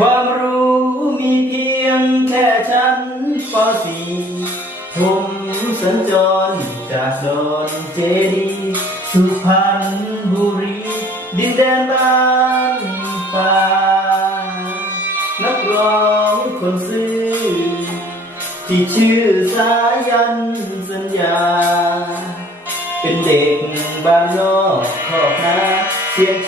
ความรู้มีเพียงแค่ชั้นป .4 ผมสัญจรจากดอนเจดีย์สุพรรณบุรีดินแดนบ้านป่านักร้องคนซื่อที่ชื่อสายันสัญญาเป็นเด็กบ้านนอกขอบนาเสียง